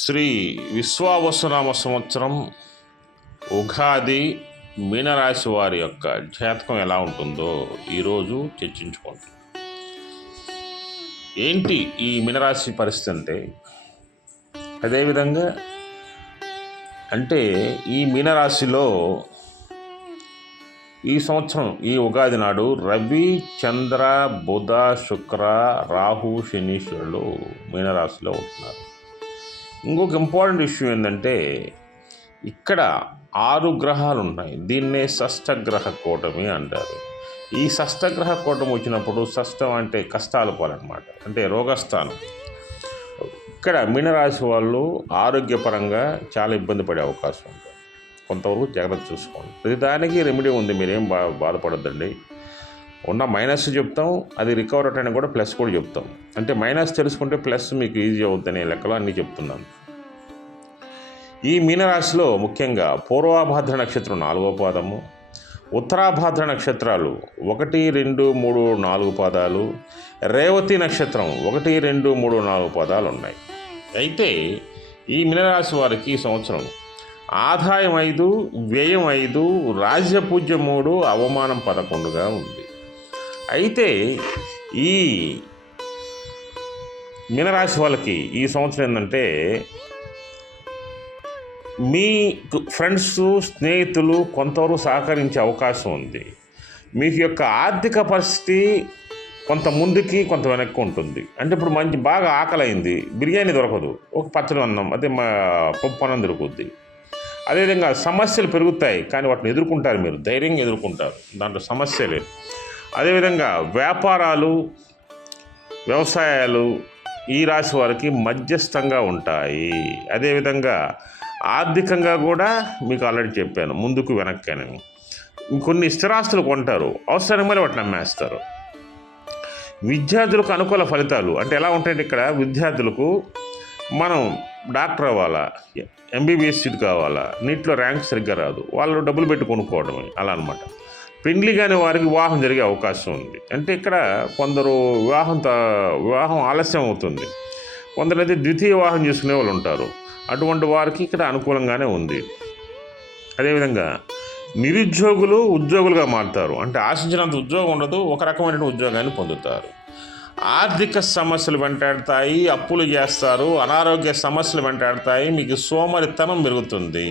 శ్రీ విశ్వావసునామ సంవత్సరం ఉగాది మీనరాశి వారి యొక్క జాతకం ఎలా ఉంటుందో ఈరోజు చర్చించుకుంటాం. ఏంటి ఈ మీనరాశి పరిస్థితి అంటే, అదేవిధంగా ఈ మీనరాశిలో ఈ సంవత్సరం ఈ ఉగాది నాడు రవి, చంద్ర, బుధ, శుక్ర, రాహు, శనీశ్వరులు మీనరాశిలో ఉంటున్నారు. ఇంకొక ఇంపార్టెంట్ ఇష్యూ ఏంటంటే, ఇక్కడ 6 గ్రహాలు ఉన్నాయి. దీన్నే షష్టగ్రహ కూటమి అంటారు. ఈ షష్టగ్రహ కూటమి వచ్చినప్పుడు, షష్టం అంటే కష్టాల పాలన్నమాట, అంటే రోగస్థానం. ఇక్కడ మీనరాశి వాళ్ళు ఆరోగ్యపరంగా చాలా ఇబ్బంది పడే అవకాశం ఉంటుంది. కొంతవరకు జాగ్రత్త చూసుకోండి. ప్రతిదానికి రెమెడీ ఉంది, మీరేం బాధపడద్దండి. ఉన్న మైనస్ చెప్తాం, అది రికవర్ అవడానికి కూడా ప్లస్ కూడా చెప్తాం. అంటే మైనస్ తెలుసుకుంటే ప్లస్ మీకు ఈజీ అవుతుందనే లెక్కలో అన్నీ చెప్తున్నాను. ఈ మీనరాశిలో ముఖ్యంగా పూర్వాభాద్ర నక్షత్రం 4వ పాదము, ఉత్తరాభాద్ర నక్షత్రాలు 1, 2, 3, 4 పాదాలు, రేవతి నక్షత్రం 1, 2, 3, 4 పాదాలు ఉన్నాయి. అయితే ఈ మీనరాశి వారికి ఈ సంవత్సరం ఆదాయం 5, వ్యయం 5, రాజ్యపూజ్యం 3, అవమానం 11గా ఉంది. అయితే ఈ మీనరాశి వాళ్ళకి ఈ సంవత్సరం ఏంటంటే, మీ ఫ్రెండ్స్, స్నేహితులు కొంతవరకు సహకరించే అవకాశం ఉంది. మీకు యొక్క ఆర్థిక పరిస్థితి కొంత ముందుకి కొంత వెనక్కి ఉంటుంది. అంటే ఇప్పుడు బాగా ఆకలైంది, బిర్యానీ దొరకదు, ఒక పచ్చడి అన్నం, అదే పప్పు అన్నం దొరుకుద్ది. అదేవిధంగా సమస్యలు పెరుగుతాయి, కానీ వాటిని ఎదుర్కొంటారు, మీరు ధైర్యంగా ఎదుర్కొంటారు, దాంట్లో సమస్య లేదు. అదేవిధంగా వ్యాపారాలు, వ్యవసాయాలు ఈ రాశి వారికి మధ్యస్థంగా ఉంటాయి. అదేవిధంగా ఆర్థికంగా కూడా మీకు ఆల్రెడీ చెప్పాను, ముందుకు వెనక్కని. కొన్ని స్థిరాస్తులు కొంటారు, అవసరం మరి వాటిని అమ్మేస్తారు. విద్యార్థులకు అనుకూల ఫలితాలు అంటే ఎలా ఉంటాయంటే, ఇక్కడ విద్యార్థులకు మనం డాక్టర్ అవ్వాలా, ఎంబీబీఎస్ సీట్ కావాలా, నీట్లో ర్యాంక్ సరిగ్గా రాదు, వాళ్ళు డబ్బులు పెట్టి కొనుక్కోవడమే, అలా అనమాట. పెండ్లి కాని వారికి వివాహం జరిగే అవకాశం ఉంది. అంటే ఇక్కడ కొందరు వివాహం ఆలస్యం అవుతుంది, కొందరైతే ద్వితీయ వివాహం చేసుకునే వాళ్ళు ఉంటారు. అటువంటి వారికి ఇక్కడ అనుకూలంగానే ఉంది. అదేవిధంగా నిరుద్యోగులు ఉద్యోగులుగా మారుతారు, అంటే ఆశించినంత ఉద్యోగం ఉండదు, ఒక రకమైన ఉద్యోగాన్ని పొందుతారు. ఆర్థిక సమస్యలు వెంటాడతాయి, అప్పులు చేస్తారు, అనారోగ్య సమస్యలు వెంటాడతాయి, మీకు సోమరితనం పెరుగుతుంది.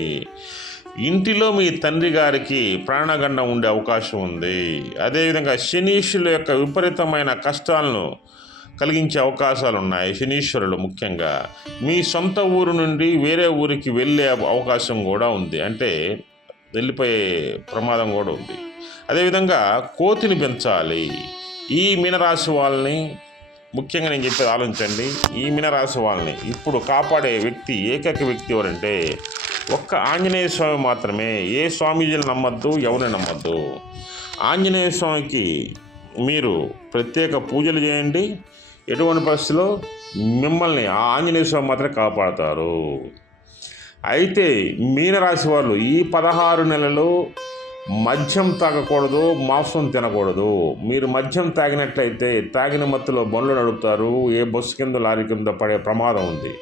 ఇంటిలో మీ తండ్రి గారికి ప్రాణగండం ఉండే అవకాశం ఉంది. అదేవిధంగా శనీశ్వరుల యొక్క విపరీతమైన కష్టాలను కలిగించే అవకాశాలు ఉన్నాయి. శనీశ్వరులు ముఖ్యంగా మీ సొంత ఊరు నుండి వేరే ఊరికి వెళ్ళే అవకాశం కూడా ఉంది, అంటే వెళ్ళిపోయే ప్రమాదం కూడా ఉంది. అదేవిధంగా కోతిని పెంచాలి. ఈ మీనరాశి వాళ్ళని ముఖ్యంగా నేను చెప్పేది ఆలోచించండి. ఈ మీనరాశి వాళ్ళని ఇప్పుడు కాపాడే ఏకైక వ్యక్తి ఎవరంటే ఒక్క ఆంజనేయ స్వామి మాత్రమే. ఏ స్వామీజీని నమ్మద్దు, ఎవరిని నమ్మద్దు. ఆంజనేయ స్వామికి మీరు ప్రత్యేక పూజలు చేయండి. ఎటువంటి పరిస్థితిలో మిమ్మల్ని ఆ ఆంజనేయ స్వామి మాత్రమే కాపాడతారు. అయితే మీనరాశి వాళ్ళు ఈ 16 నెలలు మద్యం తాగకూడదు, మాంసం తినకూడదు. మీరు మద్యం తాగినట్లయితే తాగిన మత్తులో బండ్లు నడుపుతారు, ఏ బస్సు కింద లారీ కింద పడే ప్రమాదం ఉంది.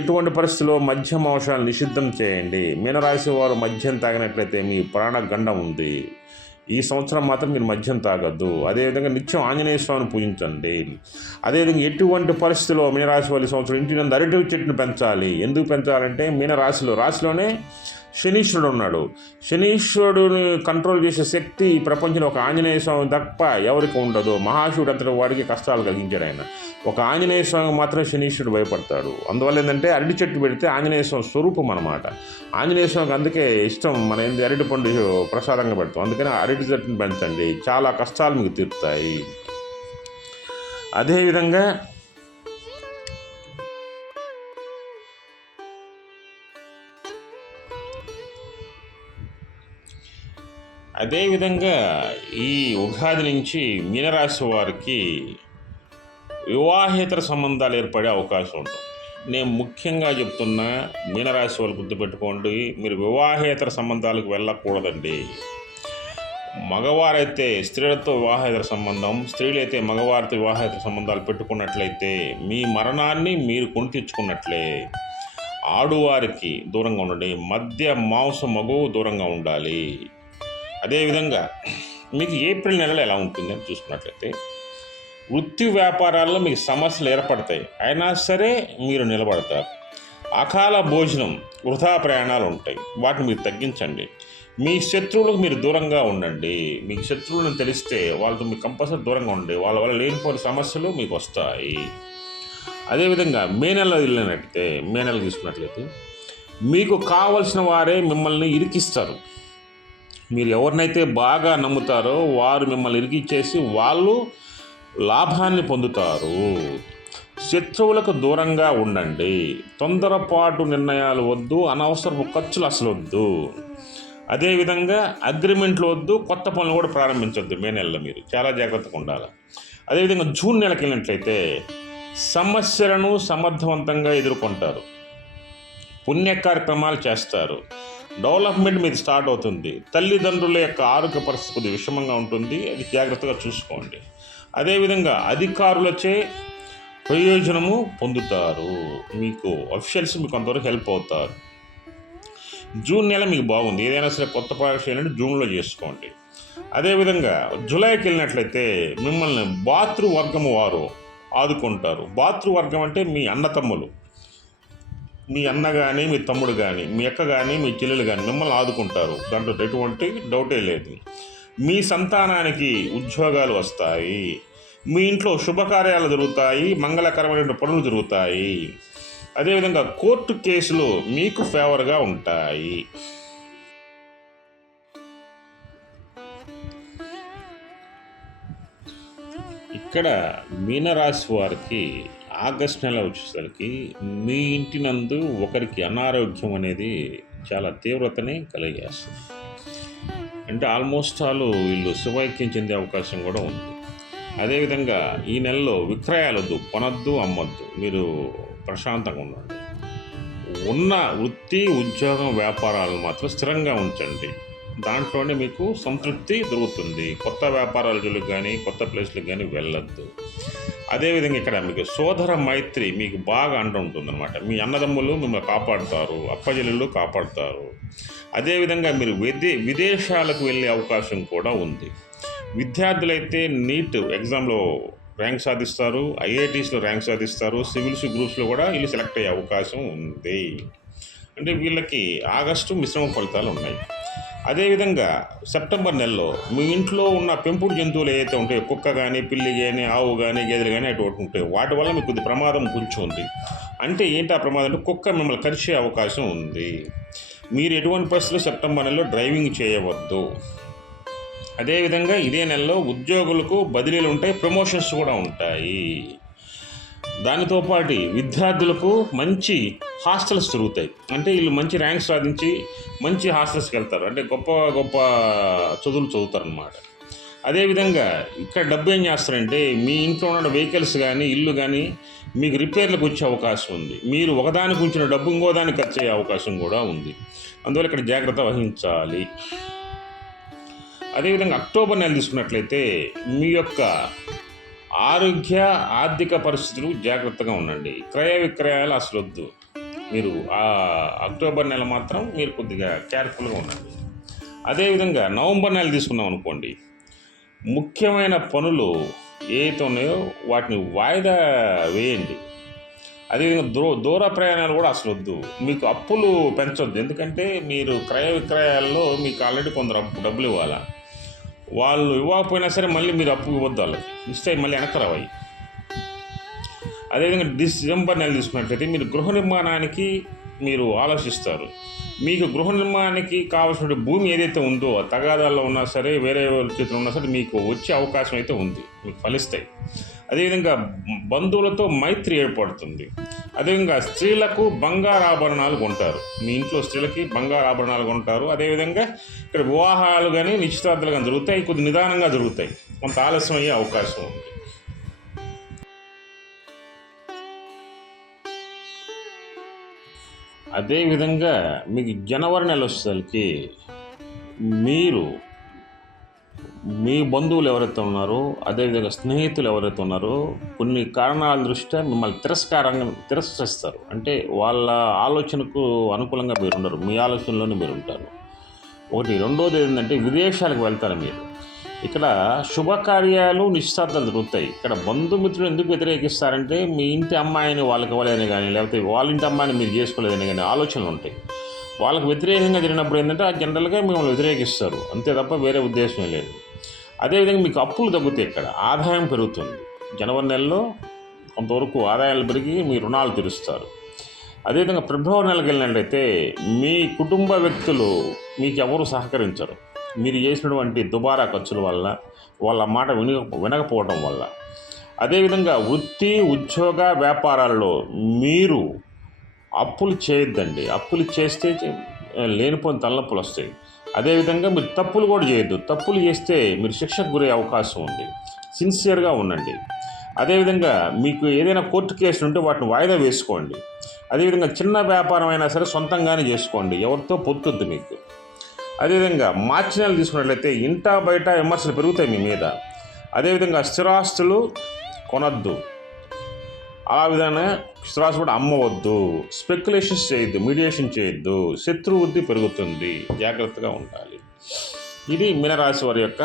ఎటువంటి పరిస్థితుల్లో మద్యం మాంసాలను నిషిద్ధం చేయండి. మీనరాశి వారు మద్యం తాగినట్లయితే మీ ప్రాణగండం ఉంది. ఈ సంవత్సరం మాత్రం మీరు మద్యం తాగద్దు. అదేవిధంగా నిత్యం ఆంజనేయ స్వామిని పూజించండి. అదేవిధంగా ఎటువంటి పరిస్థితుల్లో మీనరాశి వారి సంవత్సరం ఇంటి నుండి అరటి చెట్టును పెంచాలి. ఎందుకు పెంచాలంటే రాశిలోనే శనీశ్వరుడు ఉన్నాడు. శనీశ్వరుడిని కంట్రోల్ చేసే శక్తి ఈ ప్రపంచంలో ఒక ఆంజనేయ స్వామి తప్ప ఎవరికి ఉండదు. మహాశివుడు అంతటి వాడికి కష్టాలు కలిగించాడు ఆయన. ఒక ఆంజనేయ స్వామి మాత్రం శనీశ్వరుడు భయపడతాడు. అందువల్ల ఏంటంటే అరటి చెట్టు పెడితే ఆంజనేయ స్వామి స్వరూపం అన్నమాట. ఆంజనేయ స్వామికి అందుకే ఇష్టం, మన అరటి పండు ప్రసాదంగా పెడతాం. అందుకని అరటి చెట్టును పెంచండి, చాలా కష్టాలు మీకు తీరుతాయి. అదేవిధంగా ఈ ఉగాది నుంచి మీనరాశి వారికి వివాహేతర సంబంధాలు ఏర్పడే అవకాశం ఉంటుంది. నేను ముఖ్యంగా చెప్తున్నా, మీనరాశి వాళ్ళు గుర్తుపెట్టుకోండి, మీరు వివాహేతర సంబంధాలకు వెళ్ళకూడదండి. మగవారైతే స్త్రీలతో వివాహేతర సంబంధం, స్త్రీలైతే మగవారితో వివాహేతర సంబంధాలు పెట్టుకున్నట్లయితే మీ మరణాన్ని మీరు కొని తెచ్చుకున్నట్లే. ఆడువారికి దూరంగా ఉండండి, మధ్య మాంసం మగువు దూరంగా ఉండాలి. అదేవిధంగా మీకు ఏప్రిల్ నెలలో ఎలా ఉంటుంది అని చూసుకున్నట్లయితే వృత్తి వ్యాపారాల్లో మీకు సమస్యలు ఏర్పడతాయి, అయినా సరే మీరు నిలబడతారు. అకాల భోజనం, వృధా ప్రయాణాలు ఉంటాయి, వాటిని మీరు తగ్గించండి. మీ శత్రువులకు మీరు దూరంగా ఉండండి. మీకు శత్రువులను తెలిస్తే వాళ్ళతో మీకు కంపల్సరీ దూరంగా ఉండండి. వాళ్ళ వల్ల లేనిపోయిన సమస్యలు మీకు వస్తాయి. అదేవిధంగా మే నెలలో వెళ్ళినట్లయితే, మే నెల తీసుకున్నట్లయితే మీకు కావలసిన వారే మిమ్మల్ని ఇరికిస్తారు. మీరు ఎవరినైతే బాగా నమ్ముతారో వారు మిమ్మల్ని ఇరికిచ్చేసి వాళ్ళు లాభాన్ని పొందుతారు. శత్రువులకు దూరంగా ఉండండి. తొందరపాటు నిర్ణయాలు వద్దు, అనవసరపు ఖర్చులు అసలు వద్దు. అదేవిధంగా అగ్రిమెంట్లు వద్దు, కొత్త పనులు కూడా ప్రారంభించొద్దు. మే నెలలో మీరు చాలా జాగ్రత్తగా ఉండాలి. అదేవిధంగా జూన్ నెలకి వెళ్ళినట్లయితే సమస్యలను సమర్థవంతంగా ఎదుర్కొంటారు, పుణ్య కార్యక్రమాలు చేస్తారు, డెవలప్మెంట్ మీద స్టార్ట్ అవుతుంది. తల్లిదండ్రుల యొక్క ఆరోగ్య పరిస్థితి కొద్దిగా విషమంగా ఉంటుంది, అది జాగ్రత్తగా చూసుకోండి. అదేవిధంగా అధికారులచే ప్రయోజనము పొందుతారు. మీకు అఫీషియల్స్ మీకు కొంతవరకు హెల్ప్ అవుతారు. జూన్ నెల మీకు బాగుంది. ఏదైనా సరే కొత్త ప్రాజెక్ట్ చేయాలంటే జూన్లో చేసుకోండి. అదేవిధంగా జూలైకి వెళ్ళినట్లయితే మిమ్మల్ని భాతృవర్గము వారు ఆదుకుంటారు. భాతృవర్గం అంటే మీ అన్నతమ్ములు, మీ అన్న కానీ, మీ తమ్ముడు కానీ, మీ అక్క కానీ, మీ చెల్లెలు కానీ మిమ్మల్ని ఆదుకుంటారు. దాంట్లో ఎటువంటి డౌటే లేదు. మీ సంతానానికి ఉద్యోగాలు వస్తాయి. మీ ఇంట్లో శుభకార్యాలు జరుగుతాయి, మంగళకరమైన పనులు జరుగుతాయి. అదేవిధంగా కోర్టు కేసులు మీకు ఫేవర్గా ఉంటాయి. ఇక్కడ మీనరాశి వారికి ఆగస్టు నెల వచ్చేసరికి మీ ఇంటి నందు ఒకరికి అనారోగ్యం అనేది చాలా తీవ్రతని కలిగేస్తుంది. అంటే ఆల్మోస్ట్ వీళ్ళు శివైక్యం చెందే అవకాశం కూడా ఉంది. అదేవిధంగా ఈ నెలలో విక్రయాలు వద్దు, కొనొద్దు, అమ్మొద్దు. మీరు ప్రశాంతంగా ఉండండి. ఉన్న వృత్తి, ఉద్యోగం, వ్యాపారాలను మాత్రం స్థిరంగా ఉంచండి. దాంట్లోనే మీకు సంతృప్తి దొరుకుతుంది. కొత్త వ్యాపారాల జోలికి కానీ, కొత్త ప్లేస్లకు కానీ వెళ్ళొద్దు. అదేవిధంగా ఇక్కడ మీకు సోదర మైత్రి మీకు బాగా అండ ఉంటుందన్నమాట. మీ అన్నదమ్ములు మిమ్మల్ని కాపాడుతారు, అప్పజల్లులు కాపాడుతారు. అదేవిధంగా మీరు విదేశాలకు వెళ్ళే అవకాశం కూడా ఉంది. విద్యార్థులైతే నీట్ ఎగ్జామ్లో ర్యాంక్ సాధిస్తారు, ఐఐటీస్లో ర్యాంక్ సాధిస్తారు, సివిల్స్ గ్రూప్స్లో కూడా వీళ్ళు సెలెక్ట్ అయ్యే అవకాశం ఉంది. అంటే వీళ్ళకి ఆగస్టు మిశ్రమ ఫలితాలు ఉన్నాయి. అదేవిధంగా సెప్టెంబర్ నెలలో మీ ఇంట్లో ఉన్న పెంపుడు జంతువులు ఏవైతే ఉంటాయో, కుక్క కానీ, పిల్లి కానీ, ఆవు కానీ, గేదెలు కానీ అటువంటి ఉంటాయి, వాటి వల్ల మీకు కొద్ది ప్రమాదం కొంచెం ఉంది. అంటే ఏంటి ఆ ప్రమాదం అంటే కుక్క మిమ్మల్ని కరిచే అవకాశం ఉంది. మీరు ఎటువంటి పరిస్థితుల్లో సెప్టెంబర్ నెలలో డ్రైవింగ్ చేయవద్దు. అదేవిధంగా ఇదే నెలలో ఉద్యోగులకు బదిలీలు ఉంటాయి, ప్రమోషన్స్ కూడా ఉంటాయి. దానితో పాటు విద్యార్థులకు మంచి హాస్టల్స్ దొరుకుతాయి. అంటే వీళ్ళు మంచి ర్యాంక్ సాధించి మంచి హాస్టల్స్కి వెళ్తారు, అంటే గొప్ప గొప్ప చదువులు చదువుతారనమాట. అదేవిధంగా ఇక్కడ డబ్బు ఏం చేస్తారంటే మీ ఇంట్లో ఉన్న వెహికల్స్ కానీ, ఇల్లు కానీ మీకు రిపేర్లకు వచ్చే అవకాశం ఉంది. మీరు ఒకదానికి ఉంచిన డబ్బు ఇంకో దానికి ఖర్చు అయ్యే అవకాశం కూడా ఉంది. అందువల్ల ఇక్కడ జాగ్రత్త వహించాలి. అదేవిధంగా అక్టోబర్ నెల తీసుకున్నట్లయితే మీ యొక్క ఆరోగ్య, ఆర్థిక పరిస్థితులు జాగ్రత్తగా ఉండండి. క్రయ విక్రయాలు అసలు వద్దు. మీరు ఆ అక్టోబర్ నెల మాత్రం మీరు కొద్దిగా కేర్ఫుల్గా ఉండండి. అదేవిధంగా నవంబర్ నెల తీసుకున్నాం అనుకోండి, ముఖ్యమైన పనులు ఏవైతే ఉన్నాయో వాటిని వాయిదా వేయండి. అదేవిధంగా దూర ప్రయాణాలు కూడా అసలు వద్దు. మీకు అప్పులు పెంచొద్దు. ఎందుకంటే మీరు క్రయ విక్రయాల్లో మీకు ఆల్రెడీ కొందరు డబ్బులు ఇవ్వాలి. వాళ్ళు ఇవ్వకపోయినా సరే మళ్ళీ మీరు అప్పు ఇవ్వద్దు, వాళ్ళకి ఇస్తే మళ్ళీ వెనక్కి రావాలి. అదేవిధంగా డిసెంబర్ నెల తీసుకున్నట్లయితే మీరు గృహ నిర్మాణానికి మీరు ఆలోచిస్తారు. మీకు గృహ నిర్మాణానికి కావాల్సిన భూమి ఏదైతే ఉందో తగాదాల్లో ఉన్నా సరే, వేరే చేతులు ఉన్నా సరే మీకు వచ్చే అవకాశం అయితే ఉంది, మీకు ఫలిస్తాయి. అదేవిధంగా బంధువులతో మైత్రి ఏర్పడుతుంది. అదేవిధంగా స్త్రీలకు బంగారు ఆభరణాలు కొంటారు. మీ ఇంట్లో స్త్రీలకి బంగారు ఆభరణాలు కొంటారు. అదేవిధంగా ఇక్కడ వివాహాలు కానీ, నిశ్చితార్థాలు కానీ జరుగుతాయి, కొద్ది నిదానంగా జరుగుతాయి, కొంత ఆలస్యం అయ్యే అవకాశం ఉంది. అదేవిధంగా మీకు జనవరి నెల వచ్చేసరికి మీరు మీ బంధువులు ఎవరైతే ఉన్నారో, అదేవిధంగా స్నేహితులు ఎవరైతే ఉన్నారో కొన్ని కారణాల దృష్ట్యా మిమ్మల్ని తిరస్కరిస్తారు. అంటే వాళ్ళ ఆలోచనకు అనుకూలంగా మీరు ఉండరు, మీ ఆలోచనలోనే మీరు ఉంటారు. ఒకటి. రెండోది ఏంటంటే విదేశాలకు వెళ్తారు మీరు. ఇక్కడ శుభకార్యాలు నిశ్చితార్థాలు జరుగుతాయి. ఇక్కడ బంధుమిత్రులు ఎందుకు వ్యతిరేకిస్తారంటే మీ ఇంటి అమ్మాయిని వాళ్ళకి ఇవ్వలేదని కానీ, లేకపోతే వాళ్ళ ఇంటి అమ్మాయిని మీరు చేసుకోలేదని కానీ ఆలోచనలు ఉంటాయి. వాళ్ళకు వ్యతిరేకంగా జరిగినప్పుడు ఏంటంటే జనరల్గా మిమ్మల్ని వ్యతిరేకిస్తారు, అంతే తప్ప వేరే ఉద్దేశం లేదు. అదేవిధంగా మీకు అప్పులు తగ్గుతాయి, ఇక్కడ ఆదాయం పెరుగుతుంది. జనవరి నెలలో కొంతవరకు ఆదాయాలు పెరిగి మీ రుణాలు తీరుస్తారు. అదేవిధంగా ఫిబ్రవరి నెలకు వెళ్ళినట్లయితే మీ కుటుంబ వ్యక్తులు మీకు ఎవరు సహకరించరు. మీరు చేసినటువంటి దుబారా ఖర్చుల వల్ల, వాళ్ళ మాట వినకపోవడం వల్ల. అదేవిధంగా వృత్తి, ఉద్యోగ, వ్యాపారాల్లో మీరు అప్పులు చేయొద్దండి. అప్పులు చేస్తే లేనిపోయిన తలనొప్పులు వస్తాయి. అదేవిధంగా మీరు తప్పులు కూడా చేయొద్దు. తప్పులు చేస్తే మీరు శిక్షకు గురయ్యే అవకాశం ఉంది. సిన్సియర్గా ఉండండి. అదేవిధంగా మీకు ఏదైనా కోర్టు కేసులు ఉంటే వాటిని వాయిదా వేసుకోండి. అదేవిధంగా చిన్న వ్యాపారం అయినా సరే సొంతంగానే చేసుకోండి, ఎవరితో పొద్దుద్దు మీకు. అదేవిధంగా మార్చి నెలలు తీసుకున్నట్లయితే ఇంటా బయట విమర్శలు పెరుగుతాయి మీ మీద. అదేవిధంగా స్థిరాస్తులు కొనొద్దు, ఆ విధంగా స్థిరాస్తులు కూడా అమ్మవద్దు, స్పెక్యులేషన్స్ చేయొద్దు, మీడియేషన్ చేయొద్దు, శత్రు వృద్ధి పెరుగుతుంది, జాగ్రత్తగా ఉండాలి. ఇది మీనరాశి వారి యొక్క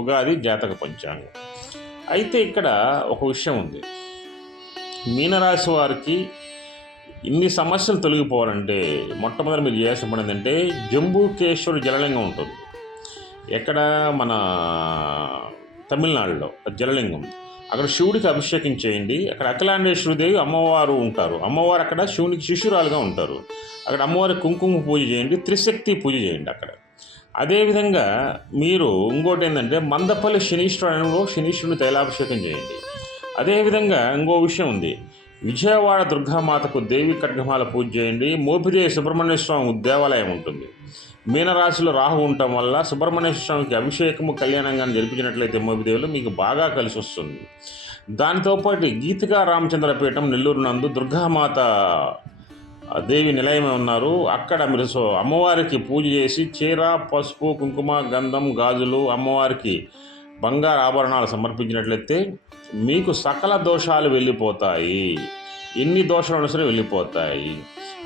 ఉగాది జాతక పంచాంగం. అయితే ఇక్కడ ఒక విషయం ఉంది. మీనరాశి వారికి ఇన్ని సమస్యలు తొలగిపోవాలంటే మొట్టమొదటి మీరు చేయాల్సిన పని ఏంటంటే జంబూకేశ్వర జలలింగం ఉంటుంది. ఎక్కడ? మన తమిళనాడులో జలలింగం. అక్కడ శివుడికి అభిషేకం చేయండి. అక్కడ అఖిలాండేశ్వరిదేవి అమ్మవారు ఉంటారు. అమ్మవారు అక్కడ శివునికి శిష్యురాలుగా ఉంటారు. అక్కడ అమ్మవారి కుంకుమ పూజ చేయండి, త్రిశక్తి పూజ చేయండి అక్కడ. అదేవిధంగా మీరు ఇంకోటి ఏంటంటే మందపల్లి శనీశ్వరంలో శనీశ్వరుని తైలాభిషేకం చేయండి. అదేవిధంగా ఇంకో విషయం ఉంది. విజయవాడ దుర్గామాతకు దేవి ఖడ్గమాల పూజ చేయండి. మోపిదేవి సుబ్రహ్మణ్య స్వామి దేవాలయం ఉంటుంది. మీనరాశిలో రాహు ఉండటం వల్ల సుబ్రహ్మణ్య స్వామికి అభిషేకము, కళ్యాణంగా జరిపించినట్లయితే మోపిదేవిలో మీకు బాగా కలిసి వస్తుంది. దానితో పాటు గీతికా రామచంద్రపీఠం నెల్లూరు నందు దుర్గామాత దేవి నిలయమే ఉన్నారు. అక్కడ మీరు అమ్మవారికి పూజ చేసి చీర, పసుపు, కుంకుమ, గంధం, గాజులు, అమ్మవారికి బంగారు ఆభరణాలు సమర్పించినట్లయితే మీకు సకల దోషాలు వెళ్ళిపోతాయి. ఎన్ని దోషాలు ఉన్నా సరే వెళ్ళిపోతాయి.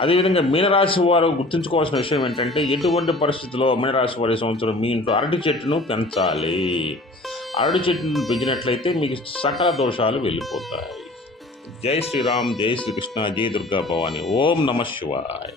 అదేవిధంగా మీనరాశి వారు గుర్తుంచుకోవాల్సిన విషయం ఏంటంటే ఎటువంటి పరిస్థితుల్లో మీనరాశి వారి సంవత్సరం మీ ఇంట్లో అరటి చెట్టును పెంచాలి. అరటి చెట్టును పెంచినట్లయితే మీకు సకల దోషాలు వెళ్ళిపోతాయి. జై శ్రీరామ్, జై శ్రీకృష్ణ, జై దుర్గా భవాని. ఓం నమః శివాయ.